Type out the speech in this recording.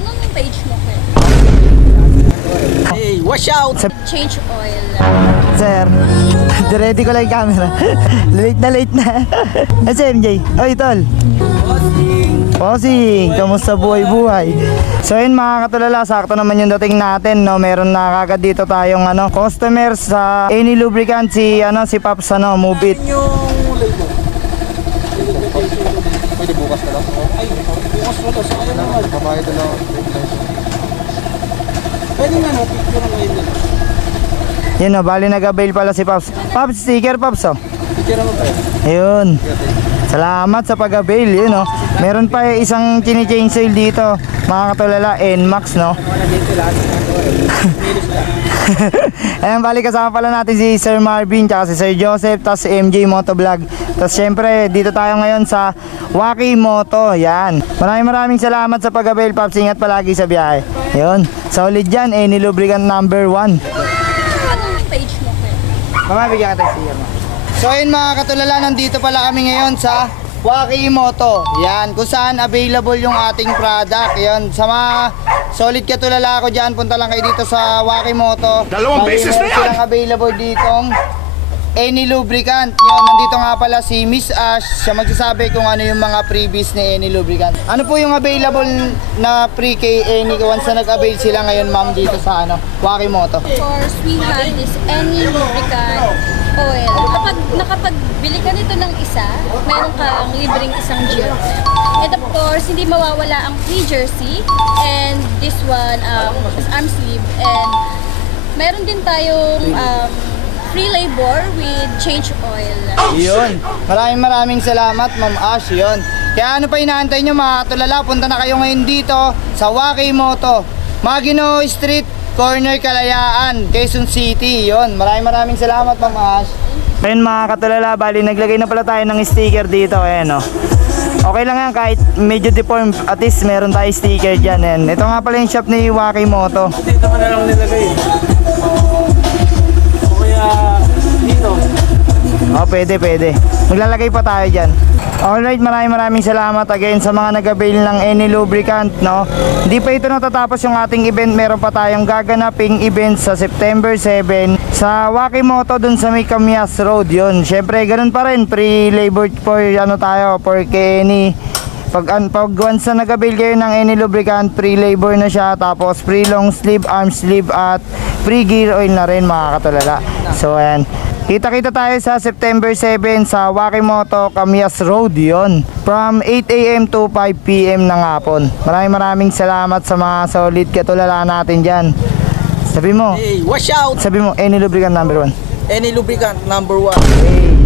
Anong page mo, Kuya? Hey, watch out! Change oil. Sir, ready ko lang yung camera. Late na. Si MJ. Oy, tol. Bossing, kamusta buhay-buhay? So yun mga katulala, sakto naman yung dating natin, no? Meron na kagad dito tayong customer sa Any Lubricant, si Pops, Move It. Pwede bukas na lang. Ay, bukas na lang. Sayang naman. Babayad na lang. Pwede nga no, picture ang ngayon nila. Yun o, bali nag-avail pala si Pops. Pops, sticker Pops o. Picture mo ba? Ayun. Salamat sa pag-avail, yun o. Meron pa isang chini-change sale dito, mga katulala, NMAX, no? Ayan, bali kasama pala natin si Sir Marvin, tsaka si Sir Joseph, tas si MJ Motovlog. Tas syempre, dito tayo ngayon sa Waki Moto, yan. Maraming salamat sa pag-avail, Pops. Ingat palagi sa biyahe. Yun, solid dyan, Any Lubricant number 1. Anong page mo, Kuya? Mamabigyan ka tayo siya, ma. So ayun mga katulala, nandito pala kami ngayon sa Waki Moto. Yan, kung saan available yung ating product. Yan, sa mga solid katulala ko dyan, punta lang kayo dito sa Waki Moto. Dalawang beses na yan! Silang available ditong Any Lubricant. Yun, nandito nga pala si Miss Ash. Siya magsasabi kung ano yung mga freebies ni Any Lubricant. Ano po yung available na free kay Any once na nag-avail sila ngayon, ma'am, dito sa Waki Moto? Of course, we have this Any Lubricant oil. Kapag nakapagbili ka nito ng isa, meron kang libreng isang jersey. And of course, hindi mawawala ang free jersey. And this one is arm sleeve. And meron din tayong free labor with change oil. Yun. Maraming salamat, Ma'am Ash. Yun. Kaya ano pa inaantay nyo mga katulala? Punta na kayo ngayon dito sa Waki Moto, Maguino Street, Corner Kalayaan, Quezon City. Yun. Maraming salamat, Ma'am Ash. Ayun mga katulala, bali naglagay na pala tayo ng sticker dito. Ayan o. Okay lang yan kahit medyo deform, at least meron tayo sticker dyan. Ayan. Ito nga pala yung shop ni Waki Moto. Dito ka na lang nilagay. O kaya dito. Oh, pwede. Maglalagay pa tayo dyan. Alright, maraming salamat again sa mga nag-avail ng Any Lubricant, no? Hindi pa ito natatapos yung ating event. Meron pa tayong gaganaping event sa September 7 sa Waki Moto dun sa may Camias Road. Yun, syempre ganun pa rin, pre-labor for for kay Any. Pag once na nag-avail kayo ng Any Lubricant, pre-labor na siya, tapos free long sleeve, arm sleeve, at free gear oil na rin mga katulala. So ayan, kita tayo sa September 7 sa Waki Moto, Camias Road. Yun, from 8 AM to 5 PM ng hapon. Maraming salamat sa mga solid katulala natin dyan. Sabi mo, Hey, watch out! Any Lubricant number 1. Any Lubricant number 1. Hey.